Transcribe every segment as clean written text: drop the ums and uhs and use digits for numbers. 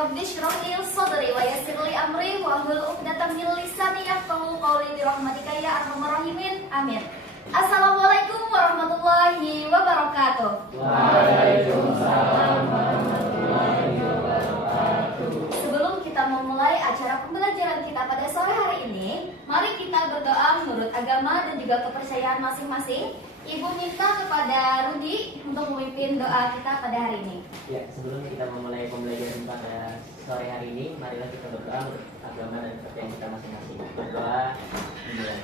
Rabbi shrah li sadri wa yassir li amri wahlul 'uqdatam min lisani yafqahu qawli bi rahmatika ya arhamar rahimin. Amin. Assalamualaikum warahmatullahi wabarakatuh. Waalaikumsalam warahmatullahi wabarakatuh. Sebelum kita memulai acara pembelajaran kita pada sore hari ini, mari kita berdoa menurut agama dan juga kepercayaan masing-masing. Ibu minta kepada Rudi untuk memimpin doa kita pada hari ini. Ya, sebelum kita memulai pembelajaran pada sore hari ini, marilah kita berdoa menurut agama dan kepercayaan kita masing-masing. Berdoa dimulai.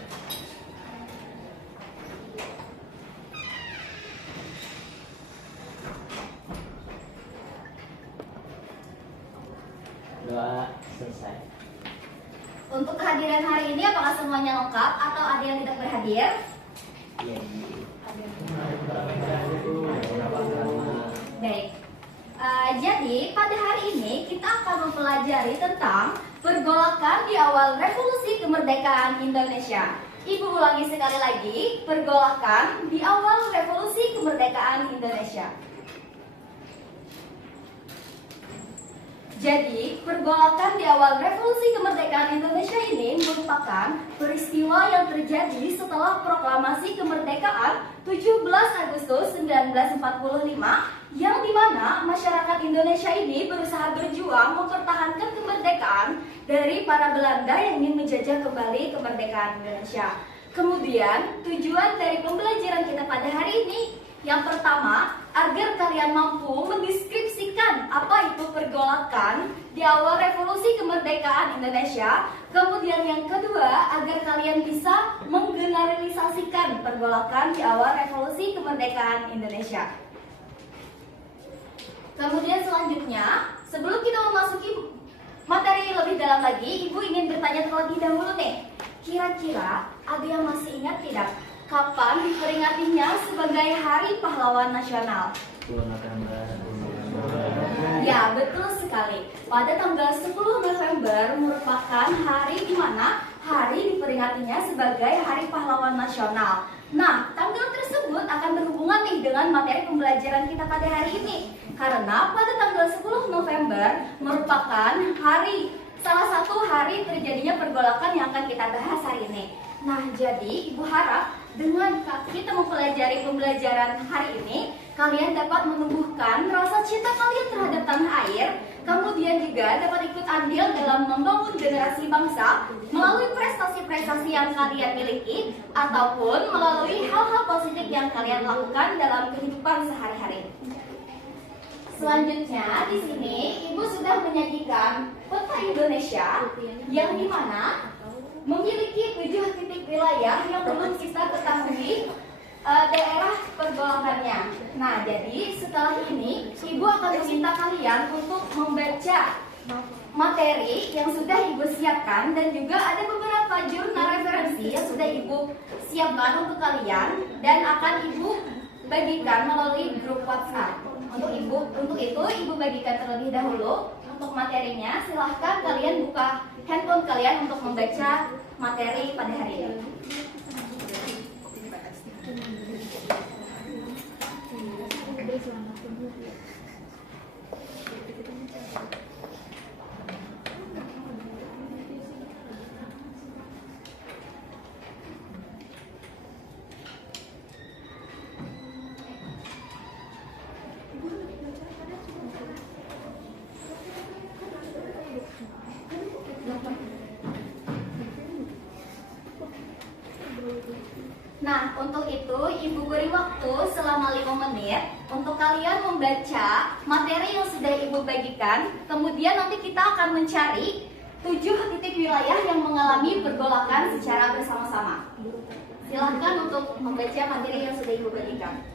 Doa selesai. Untuk kehadiran hari ini apakah semuanya lengkap atau ada yang tidak berhadir? Iya. Baik. Jadi pada hari ini kita akan mempelajari tentang pergolakan di awal revolusi kemerdekaan Indonesia. Ibu ulangi sekali lagi, pergolakan di awal revolusi kemerdekaan Indonesia. Jadi, pergolakan di awal revolusi kemerdekaan Indonesia ini merupakan peristiwa yang terjadi setelah proklamasi kemerdekaan 17 Agustus 1945 yang dimana masyarakat Indonesia ini berusaha berjuang mempertahankan kemerdekaan dari para Belanda yang ingin menjajah kembali kemerdekaan Indonesia. Kemudian, tujuan dari pembelajaran kita pada hari ini yang pertama, agar kalian mampu mendeskripsikan apa itu pergolakan di awal revolusi kemerdekaan Indonesia. Kemudian yang kedua, agar kalian bisa menggeneralisasikan pergolakan di awal revolusi kemerdekaan Indonesia. Kemudian selanjutnya, sebelum kita memasuki materi lebih dalam lagi, Ibu ingin bertanya terlebih dahulu nih. Kira-kira ada yang masih ingat tidak? Kapan diperingatinya sebagai Hari Pahlawan Nasional? 10 November. Ya, betul sekali. Pada tanggal 10 November merupakan hari di mana hari diperingatinya sebagai Hari Pahlawan Nasional. Nah, tanggal tersebut akan berhubungan nih dengan materi pembelajaran kita pada hari ini. Karena pada tanggal 10 November merupakan salah satu hari terjadinya pergolakan yang akan kita bahas hari ini. Nah, jadi Ibu harap dengan kita mempelajari pembelajaran hari ini, kalian dapat menumbuhkan rasa cinta kalian terhadap tanah air, kemudian juga dapat ikut andil dalam membangun generasi bangsa melalui prestasi-prestasi yang kalian miliki ataupun melalui hal-hal positif yang kalian lakukan dalam kehidupan sehari-hari. Selanjutnya di sini Ibu sudah menyajikan peta Indonesia yang dimana memiliki 7 titik wilayah yang belum kita ketahui daerah pergolakannya. Nah, jadi setelah ini Ibu akan meminta kalian untuk membaca materi yang sudah Ibu siapkan dan juga ada beberapa jurnal referensi yang sudah Ibu siapkan untuk kalian dan akan Ibu bagikan melalui grup WhatsApp. Untuk itu Ibu bagikan terlebih dahulu untuk materinya. Silahkan kalian buka handphone kalian untuk membaca materi pada hari ini. Nah, untuk itu Ibu beri waktu selama 5 menit untuk kalian membaca materi yang sudah Ibu bagikan. Kemudian nanti kita akan mencari 7 titik wilayah yang mengalami pergolakan secara bersama-sama. Silahkan untuk membaca materi yang sudah Ibu bagikan.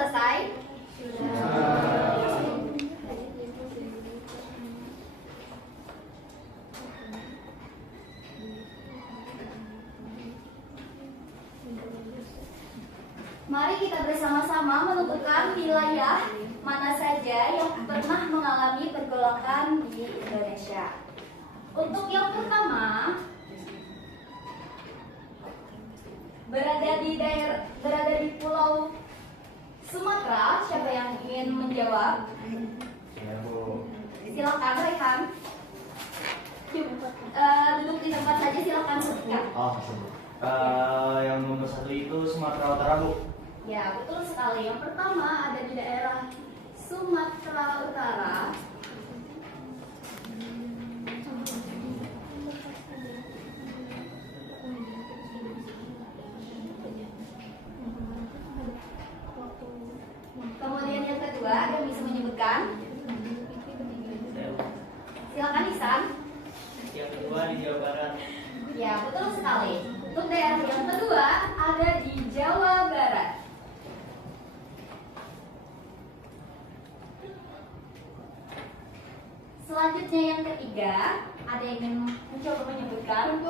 selesai? Mari kita bersama-sama menentukan wilayah mana saja yang pernah mengalami pergolakan di Indonesia. Untuk yang pertama, berada di Pulau Sumatera. Siapa yang ingin menjawab? Ya, Bu. Silakan Rehan. Duduk di tempat saja, silakan sebutkan. Oh, sebut. Yang nomor 1 itu Sumatera Utara, Bu. Ya, betul sekali. Yang pertama ada di daerah Sumatera Utara. Kemudian yang kedua, ada yang bisa menyebutkan? Silakan Ihsan. Yang kedua di Jawa Barat. Ya, betul sekali. Untuk daerah yang kedua ada di Jawa Barat. Selanjutnya yang ketiga, ada yang ingin mencoba menyebutkan?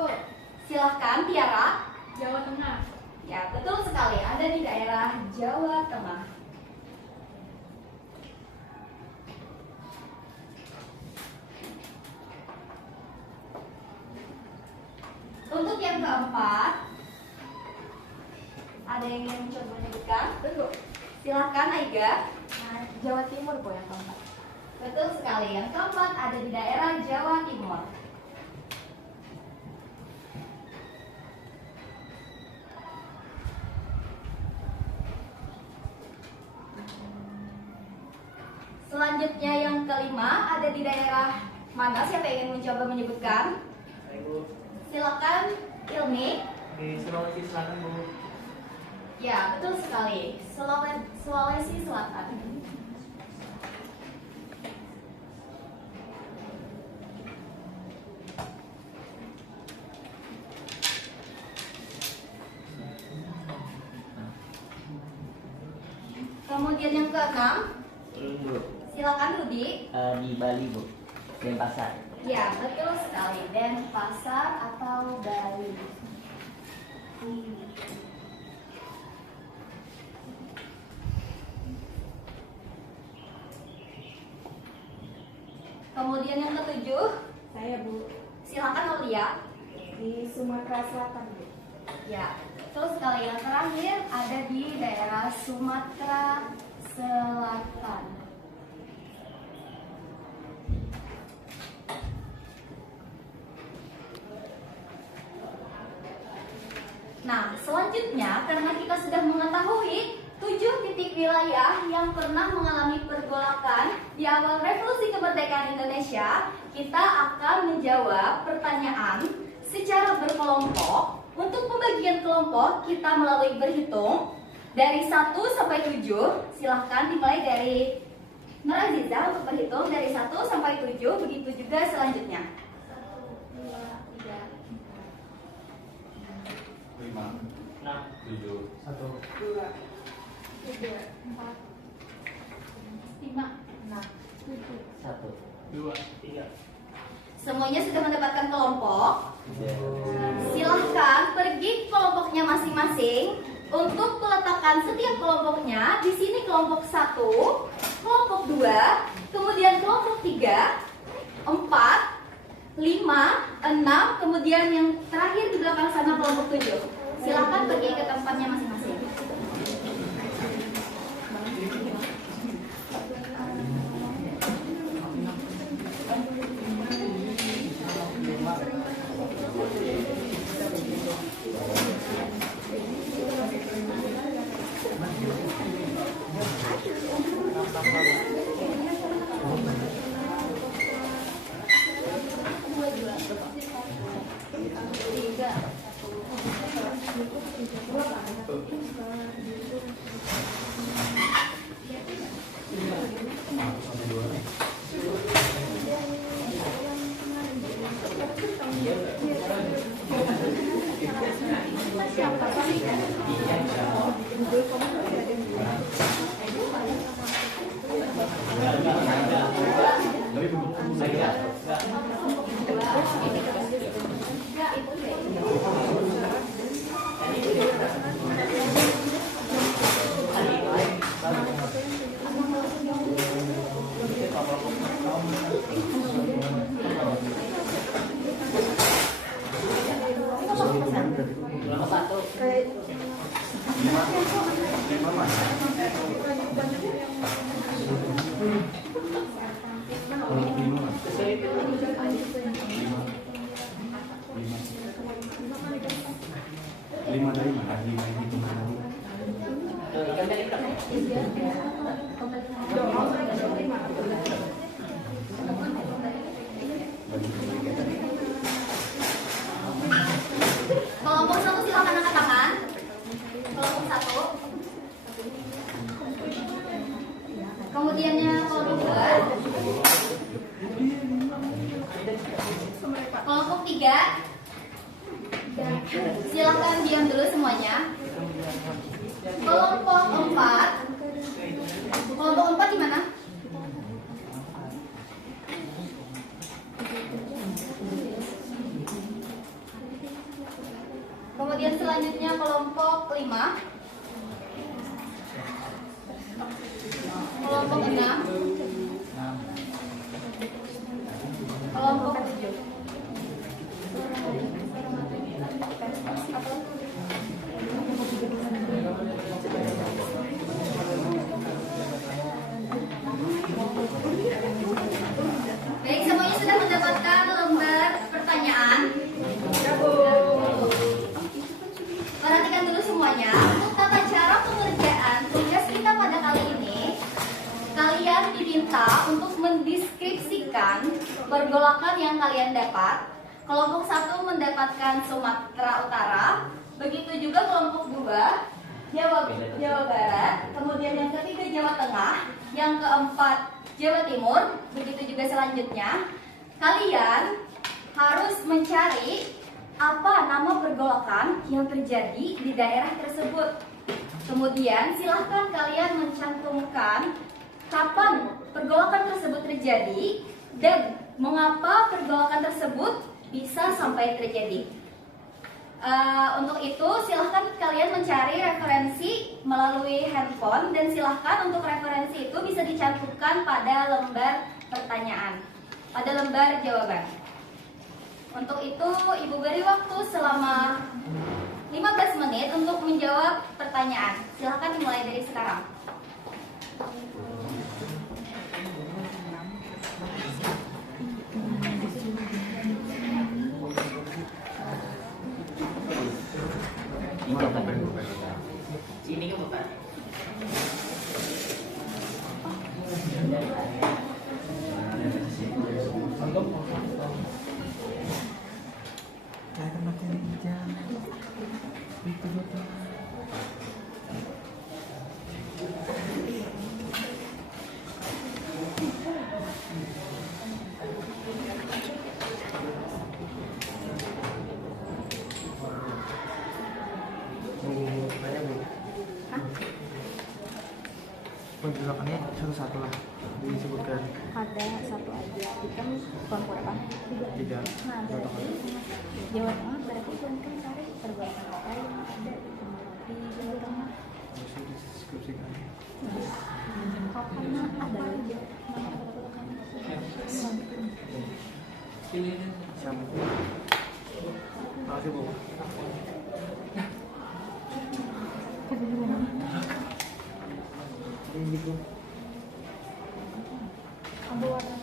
Silahkan Tiara. Jawa Tengah. Ya, betul sekali. Ada di daerah Jawa Tengah. Untuk yang keempat, ada yang ingin mencoba menyebutkan? Silahkan Aiga. Jawa Timur Bu yang keempat. Betul sekali. Yang keempat ada di daerah Jawa Timur. Selanjutnya yang kelima ada di daerah mana? Siapa yang ingin mencoba menyebutkan? Ibu, Silakan Ilmi. di Sulawesi Selatan, Bu. Ya, betul sekali. Sulawesi Selatan. Kemudian yang keenam, Bu. silakan Rudi. Di Bali, Bu. Denpasar. Ya, betul sekali. Denpasar atau Bali. Kemudian yang ketujuh, Saya Bu silakan Aulia. di Sumatera Selatan Bu. Ya, betul sekali. Yang terakhir ada di daerah Sumatera Selatan. Nah, selanjutnya karena kita sudah mengetahui 7 titik wilayah yang pernah mengalami pergolakan di awal Revolusi Kemerdekaan Indonesia, kita akan menjawab pertanyaan secara berkelompok. Untuk pembagian kelompok kita melalui berhitung dari 1 sampai 7. Silahkan dimulai dari Nuraziza untuk berhitung dari 1 sampai 7. Begitu juga selanjutnya. 1, 2, 3, 5, 6, 7, 1, 2, 3, 4, 5, 6, 7. 1, 2, 3. Semuanya sudah mendapatkan kelompok. Silahkan pergi ke kelompoknya masing-masing. Untuk peletakan setiap kelompoknya, di sini kelompok 1, kelompok 2, kemudian kelompok 3, 4, 5, 6, kemudian yang terakhir di belakang sana kelompok 7. Silahkan pergi ke tempatnya masing-masing. Lima dari mana? Lima ini di mana? Ikan dari berapa? Kelompok 1 silakan angkat tangan. Kelompok 1. Kemudiannya kelompok 2. Kelompok 3. Silakan diam dulu semuanya. Kelompok 4. Kelompok 4 di mana? Kemudian selanjutnya kelompok 5. Kelompok 6. Kelompok 7. Baik, semuanya sudah mendapatkan lembar pertanyaan. Perhatikan dulu semuanya. Untuk tata cara pengerjaan tugas kita pada kali ini, kalian diminta untuk mendeskripsikan pergolakan yang kalian dapat. Kelompok 1 mendapatkan Sumatera Utara, begitu juga kelompok 2 Jawa Barat, kemudian yang ketiga Jawa Tengah, yang keempat Jawa Timur, begitu juga selanjutnya. Kalian harus mencari apa nama pergolakan yang terjadi di daerah tersebut. Kemudian silahkan kalian mencantumkan kapan pergolakan tersebut terjadi dan mengapa pergolakan tersebut bisa sampai terjadi. Untuk itu silahkan kalian mencari referensi melalui handphone dan silahkan untuk referensi itu bisa dicantumkan pada lembar pertanyaan, pada lembar jawaban. Untuk itu Ibu beri waktu selama 15 menit untuk menjawab pertanyaan. Silahkan dimulai dari sekarang. Sini ke Bapak. Penjelasannya satu-satu lah disebutkan. Ada satu aja. Kita kelompok apa? Tidak. Nah, ada Jawa Tengah berarti kan cari pergolakan apa yang ada di Jawa Tengah. Harus dideskripsikan. Karena ada aja. Sama. Makasih Bu. Ini Bu. Ambil warna.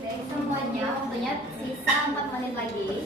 Baik semuanya, waktunya sisa 4 menit lagi.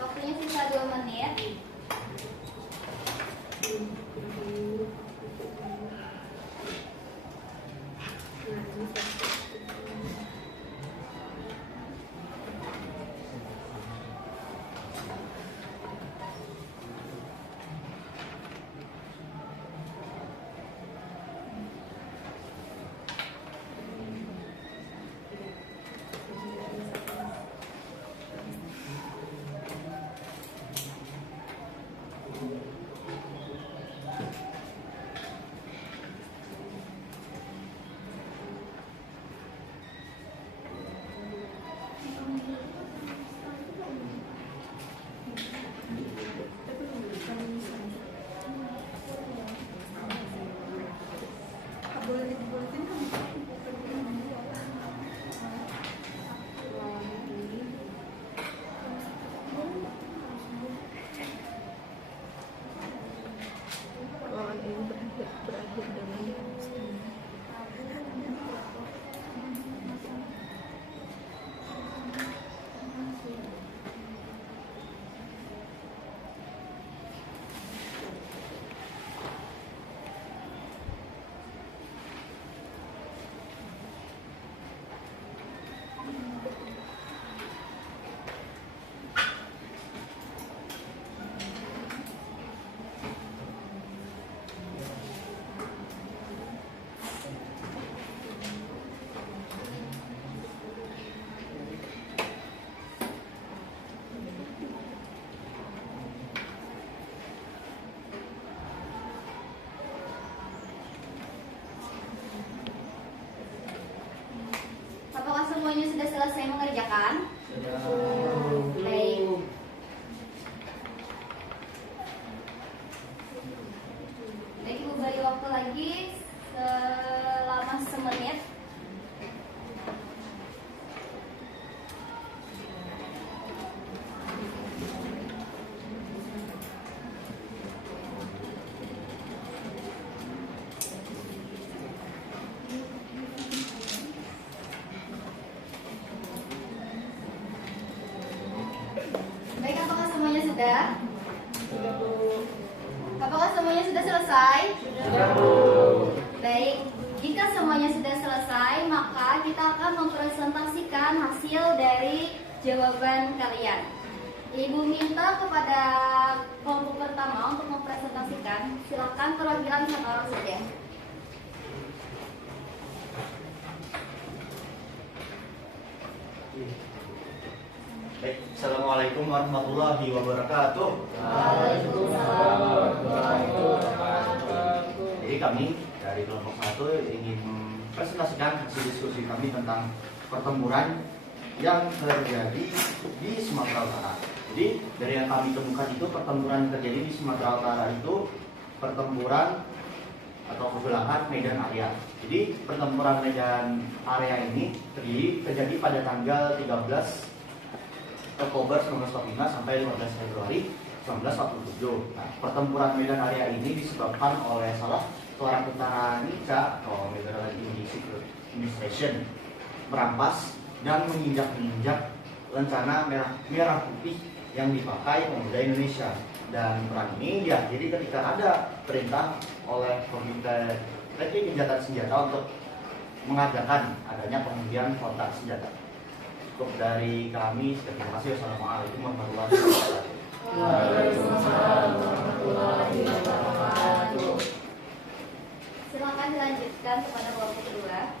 Waktunya sisa 2 menit. lagi selama semenit. Baik, apakah semuanya sudah? Apakah semuanya sudah selesai? Baik, jika semuanya sudah selesai, maka kita akan mempresentasikan hasil dari jawaban kalian. Ibu minta kepada kelompok pertama untuk mempresentasikan. Silakan perwakilan satu orang saja. Baik, Assalamualaikum warahmatullahi wabarakatuh. Jadi kami dari kelompok 1 ingin presentasikan hasil diskusi kami tentang pertempuran yang terjadi di Sumatera Utara. Jadi dari yang kami temukan itu pertempuran yang terjadi di Sumatera Utara itu pertempuran atau kebelahan medan area. Jadi pertempuran medan area ini terjadi pada tanggal 13 Oktober 1945 sampai 15 Februari 1947. Nah, pertempuran medan area ini disebabkan oleh salah seorang tentara NICA atau Military Administration merampas dan menginjak-injak rencana merah putih yang dipakai pemuda Indonesia. Dan perang ini diakhiri ketika ada perintah oleh Komite Gencatan Senjata untuk mengadakan adanya penghentian kontak senjata. Cukup dari kami, terima kasih. Wassalamualaikum warahmatullahi wabarakatuh. Silakan dilanjutkan kepada kelompok kedua.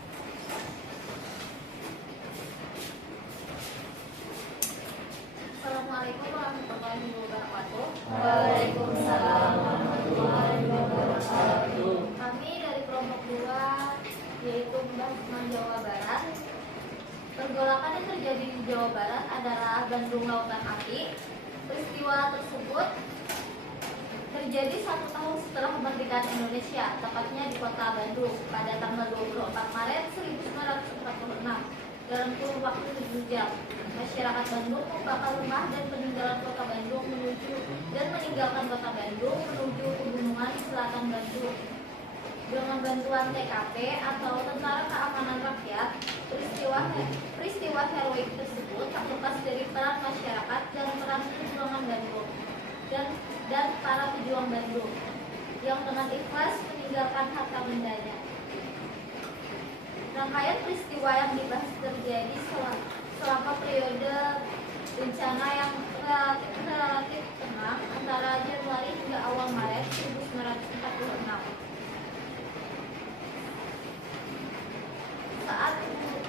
Assalamualaikum warahmatullahi wabarakatuh. Waalaikumsalam warahmatullahi wabarakatuh. Kami dari kelompok 2 yaitu Mbak Jawa Barat. Pergolakan yang terjadi di Jawa Barat adalah Bandung Lautan Api. Peristiwa tersebut terjadi 1 tahun setelah kemerdekaan Indonesia, tepatnya di kota Bandung pada tanggal 24 Maret 1946. Dalam kurun waktu 7 jam, masyarakat Bandung membakar rumah dan peninggalan kota Bandung meninggalkan kota Bandung menuju pegunungan di selatan Bandung. Dengan bantuan TKP atau Tentara Keamanan Rakyat, peristiwa heroik tersebut tak lepas dari peran masyarakat dan peran perjuangan Bandung dan para pejuang Bandung yang dengan ikhlas meninggalkan harta bendanya. Rangkaian peristiwa yang dibahas terjadi selama periode bencana yang relatif tenang antara Januari hingga awal Maret 1946. Saat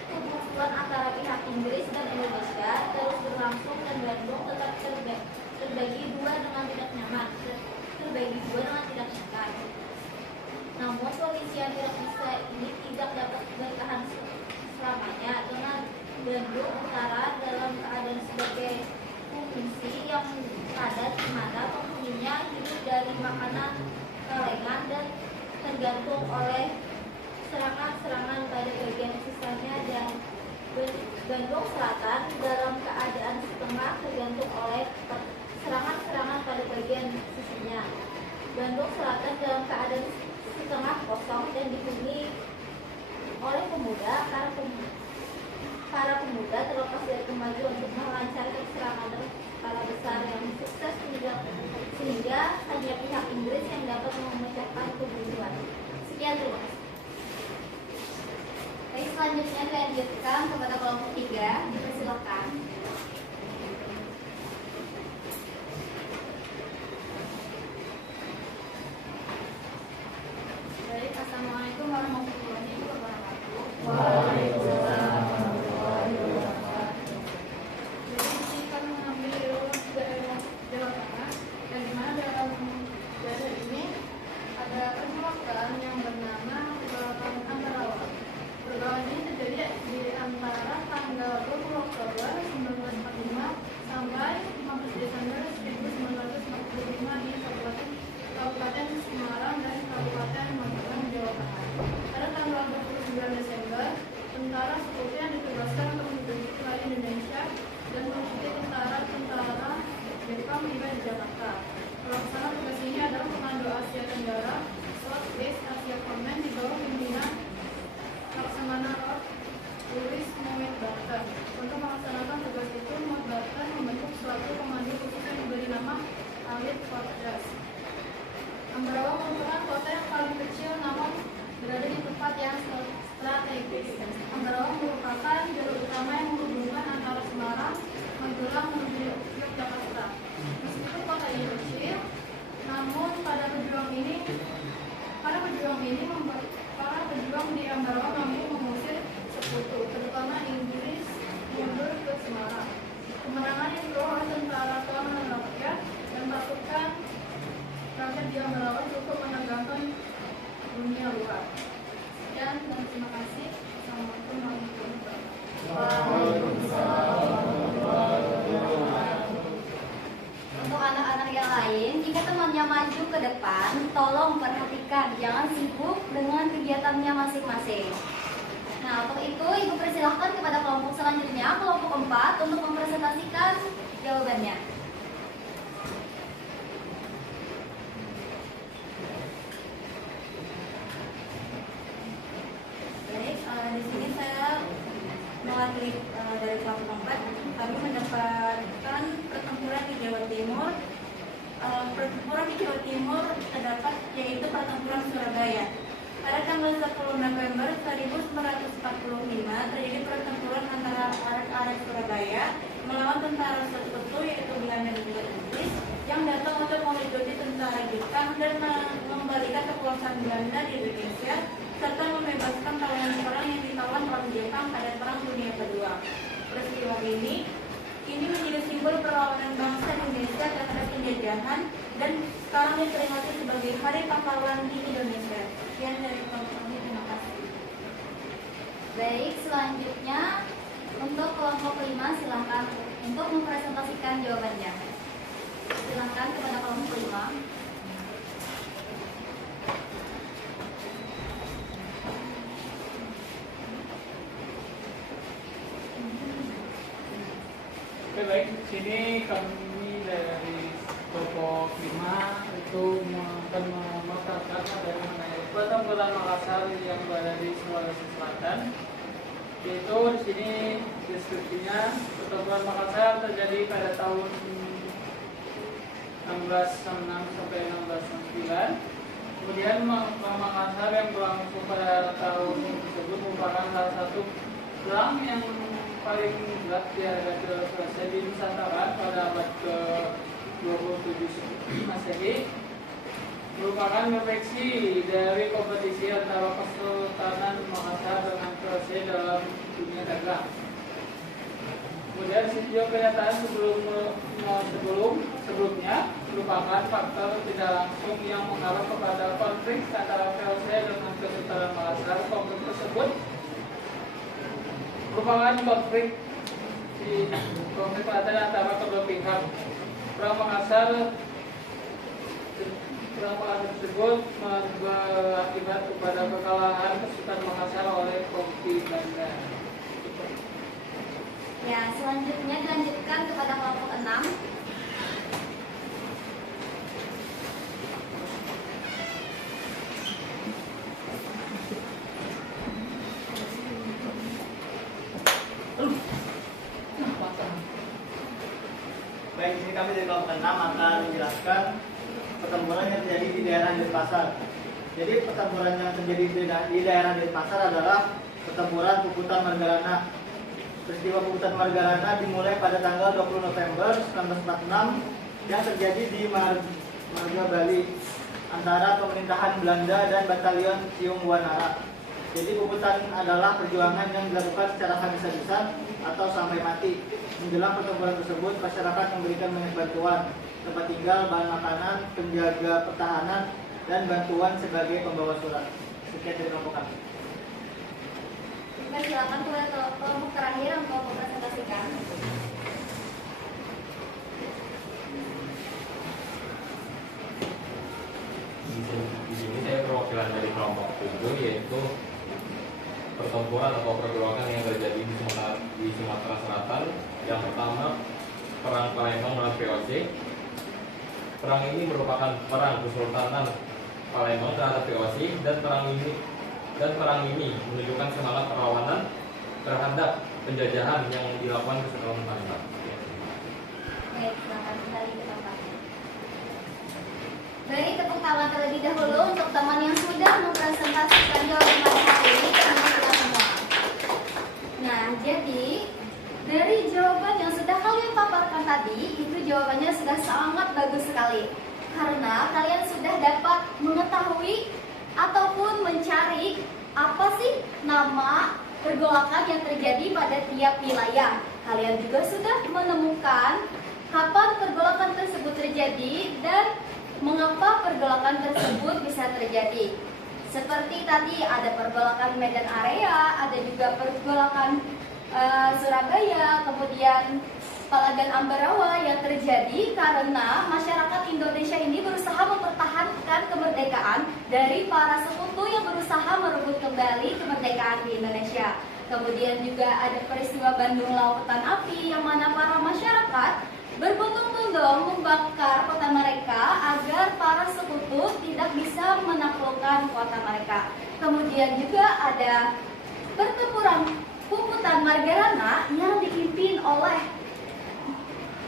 hubungan antara pihak Inggris dan Indonesia terus berlangsung dan Bandung tetap terbagi dua dengan tidak nyaman. Namun kondisi yang tidak bisa ini tidak dapat bertahan selamanya dengan Bandung Utara dalam keadaan sebagai pengungsi yang padat di mana penghuninya hidup dari makanan kalengan dan tergantung oleh serangan-serangan pada bagian sisanya, dan Bandung Selatan dalam keadaan setengah tergantung oleh serangan-serangan pada bagian sisinya. Bandung Selatan dalam keadaan setengah kosong dan dihuni oleh pemuda. Para pemuda terlepas dari kemajuan untuk melancarkan serangan skala besar yang sukses sehingga hanya pihak Inggris yang dapat memecahkan kebuntuan. Sekian, terima kasih. Baik, selanjutnya dilanjutkan kepada kelompok 3. Silakan. Baik, assalamualaikum warahmatullahi wabarakatuh. Waalaikumsalam warahmatullahi wabarakatuh. Jadi di sini kami mengambil daerah Jawa Tengah, dan di mana dalam daerah ini ada pergolakan yang bernama pergolakan antara lawan. Pergolakan ini terjadi di antara tanggal 20 Oktober Ambarawa merupakan kota yang paling kecil namun berada di tempat yang strategis. Ambarawa merupakan jalur utama yang menghubungkan antara Semarang, Magelang menuju Yogyakarta. Meskipun kota ini kecil, namun para pejuang di Ambarawa mampu mengusir sekutu, terutama Inggris mundur ke Semarang. Kemenangan yang diperoleh oleh tentara Tuan Rakyat dan pasukan rakyat di Ambarawa cukup menegangkan dunia luar. Sekian dan terima kasih. Assalamualaikum warahmatullahi wabarakatuh. Untuk anak-anak yang lain, jika temannya maju ke depan, tolong perhatikan, jangan sibuk dengan kegiatannya masing-masing. Nah, untuk itu Ibu persilahkan kepada kelompok selanjutnya, kelompok 4, untuk mempresentasikan jawabannya. Baik, di sini saya mewakili dari kelompok 4. Kami mendapatkan pertempuran di Jawa Timur. Pertempuran di Jawa Timur terdapat yaitu pertempuran Surabaya. Pada tanggal 10 November 1945 terjadi pertempuran antara arek-arek Surabaya melawan tentara sekutu yaitu Belanda dan juga Inggris yang datang untuk mengikuti tentara Jepang dan mengembalikan kekuasaan Belanda di Indonesia serta membebaskan tawanan perang yang ditawan oleh Jepang pada Perang Dunia Kedua. Peristiwa ini menjadi simbol perlawanan bangsa Indonesia terhadap penjajahan dan sekarang diperingati sebagai Hari Pahlawan di Indonesia. Sekian dari kelompok kami, terima kasih. Baik, selanjutnya untuk kelompok 5 silakan untuk mempresentasikan jawabannya. Silakan kepada kelompok 5. Oke, baik, di sini kami dari kelompok 5 itu akan memaparkan bagaimana pertempuran Makassar yang berada di Sulawesi Selatan. Yaitu di sini deskripsinya pertempuran Makassar terjadi pada tahun 1666 sampai 1669. Kemudian Makassar yang berlangsung pada tahun tersebut merupakan salah satu perang yang paling berat dihadapi oleh selesai di Nusantara pada abad ke-27 Masehi, merupakan refleksi dari kompetisi antara Kesultanan Makassar dengan Selesai dalam dunia dagang. Kemudian sejauh kenyataan sebelumnya merupakan faktor tidak langsung yang mengarah kepada konflik antara Selesai dengan Kesultanan Makassar. Konflik tersebut merupakan konflik antara kedua pihak. Perang Makassar tersebut berakibat kepada kekalahan Kesultanan Makassar oleh Kompi Belanda. Ya, selanjutnya dilanjutkan kepada kelompok 6. Baik, di sini kami dari kelompok 6 akan menjelaskan pertempuran yang terjadi di daerah Denpasar. Jadi pertempuran yang terjadi di daerah Denpasar adalah pertempuran Puputan Margarana. Peristiwa Puputan Margarana dimulai pada tanggal 20 November 1946 yang terjadi di Marga Bali antara pemerintahan Belanda dan Batalion Siung Wanara. Jadi Puputan adalah perjuangan yang dilakukan secara habis-habisan atau sampai mati. Menjelang pertempuran tersebut, masyarakat memberikan banyak bantuan, tempat tinggal, bahan makanan, penjaga pertahanan, dan bantuan sebagai pembawa surat. Sekian dari kelompok kami. Silakan kepada kelompok terakhir untuk mempresentasikan. Di sini saya perwakilan dari kelompok 7, yaitu pertempuran atau pergolakan yang terjadi di Sumatera Selatan. Yang pertama, Perang Palembang melawan VOC. Perang ini merupakan perang Kesultanan Palembang terhadap VOC dan perang ini menunjukkan semangat perlawanan terhadap penjajahan yang dilakukan Kesultanan Palembang. Baik, silakan kembali ke tempatnya. Baik, tepuk tangan terlebih dahulu untuk teman yang sudah mempresentasikan jawaban pada hari ini untuk kita semua. Nah, jadi dari jawaban yang sudah kalian paparkan tadi, itu jawabannya sudah sangat bagus sekali. Karena kalian sudah dapat mengetahui ataupun mencari apa sih nama pergolakan yang terjadi pada tiap wilayah. Kalian juga sudah menemukan kapan pergolakan tersebut terjadi dan mengapa pergolakan tersebut bisa terjadi. Seperti tadi ada pergolakan Medan Area, ada juga pergolakan Surabaya, kemudian Palagan Ambarawa yang terjadi karena masyarakat Indonesia ini berusaha mempertahankan kemerdekaan dari para sekutu yang berusaha merebut kembali kemerdekaan di Indonesia. Kemudian juga ada peristiwa Bandung Lautan Api yang mana para masyarakat berbondong-bondong membakar kota mereka agar para sekutu tidak bisa menaklukkan kota mereka. Kemudian juga ada pertempuran Puputan Margarana yang dipimpin oleh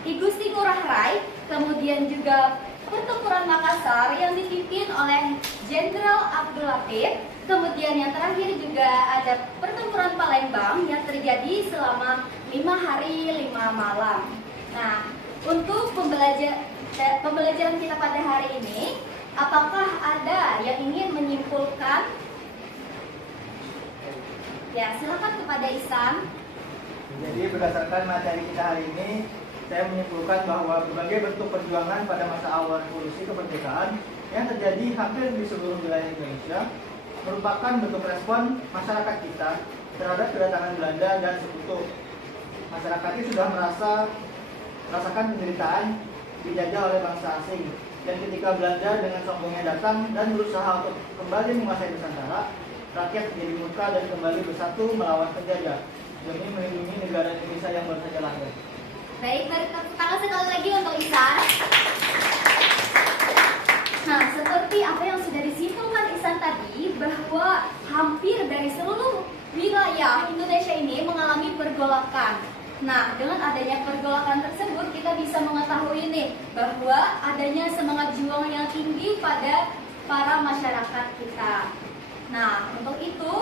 I Gusti Ngurah Rai. Kemudian juga pertempuran Makassar yang dipimpin oleh Jenderal Abdul Latif. Kemudian yang terakhir juga ada pertempuran Palembang yang terjadi selama 5 hari 5 malam. Nah, untuk pembelajaran kita pada hari ini, apakah ada yang ingin menyimpulkan? Ya, silakan kepada Ihsan. Jadi berdasarkan materi kita hari ini, saya menyimpulkan bahwa berbagai bentuk perjuangan pada masa awal revolusi kemerdekaan yang terjadi hampir di seluruh wilayah Indonesia merupakan bentuk respon masyarakat kita terhadap kedatangan Belanda dan sekutu. Masyarakat ini sudah merasakan penderitaan dijajah oleh bangsa asing, dan ketika Belanda dengan sombongnya datang dan berusaha untuk kembali menguasai Nusantara, rakyat menjadi murka dan kembali bersatu melawan penjajah demi melindungi negara Indonesia yang baru saja lahir. Baik, beri tepuk tangan sekali lagi untuk Ihsan. Nah, seperti apa yang sudah disimpulkan Ihsan tadi, bahwa hampir dari seluruh wilayah Indonesia ini mengalami pergolakan. Nah, dengan adanya pergolakan tersebut, kita bisa mengetahui nih bahwa adanya semangat juang yang tinggi pada para masyarakat kita. Nah, untuk itu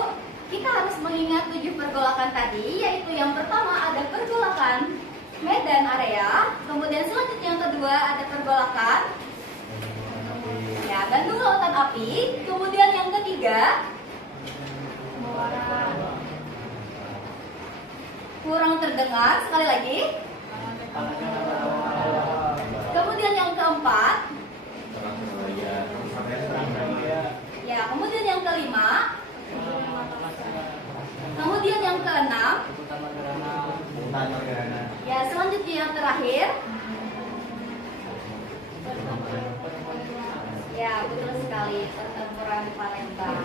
kita harus mengingat 7 pergolakan tadi, yaitu yang pertama ada pergolakan Medan Area, kemudian selanjutnya yang kedua ada pergolakan ya Bandung Lautan Api, kemudian yang ketiga kurang terdengar, sekali lagi. Kemudian yang keempat ya, kemudian yang kelima, kemudian yang keenam ya, selanjutnya yang terakhir ya, betul sekali, pertempuran Palembang.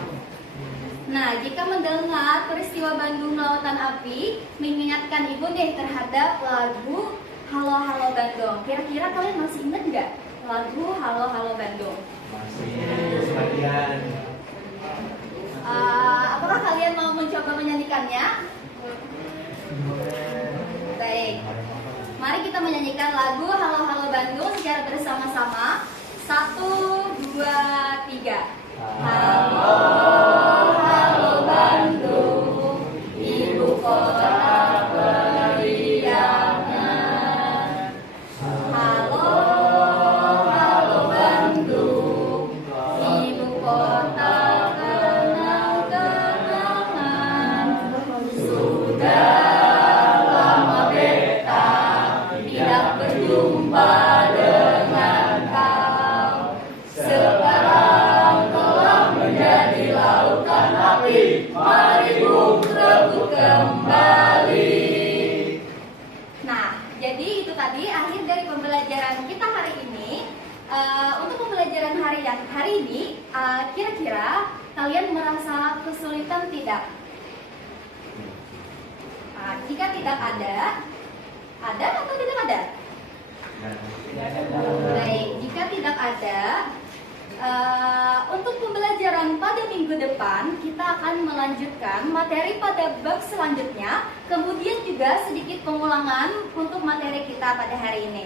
Nah, jika mendengar peristiwa Bandung Lautan Api, mengingatkan ibu deh terhadap lagu Halo Halo Bandung. Kira-kira kalian masih ingat nggak lagu Halo Halo Bandung? Masih sebagian. Apakah kalian mau mencoba menyanyikannya? Baik, mari kita menyanyikan lagu Halo Halo Bandung secara bersama-sama. 1, 2, 3. Halo, halo Bandung, ibu kota periangan. Halo, halo Bandung, ibu kota kenang-kenangan. Sudah lama beta tidak berjumpa dengan kau. Sekarang telah menjadi lautan api, mari bung rebut kembali. Nah, jadi itu tadi akhir dari pembelajaran kita hari ini. Untuk pembelajaran hari ini, kira-kira kalian merasa kesulitan tidak? Jika tidak ada atau tidak ada? Baik, jika tidak ada, untuk pembelajaran pada minggu depan kita akan melanjutkan materi pada bab selanjutnya, kemudian juga sedikit pengulangan untuk materi kita pada hari ini.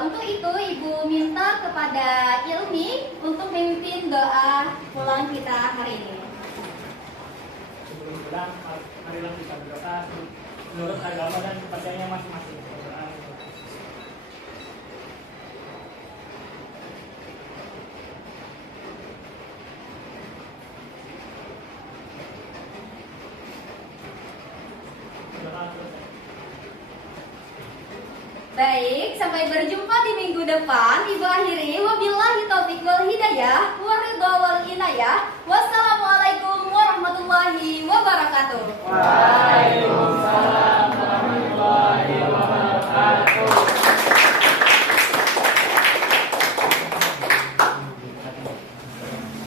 Untuk itu Ibu minta kepada Ilmi untuk memimpin doa pulang kita hari ini. Sebelum pulang, marilah kita berdoa menurut agama dan kepercayaan masing-masing. Berdoa. Berdoa terus. Baik, sampai berjumpa di minggu depan. Ibu akhiri, wabillahi taufiq wal hidayah, waridha wal inayah. Wassalamualaikum warahmatullahi wabarakatuh.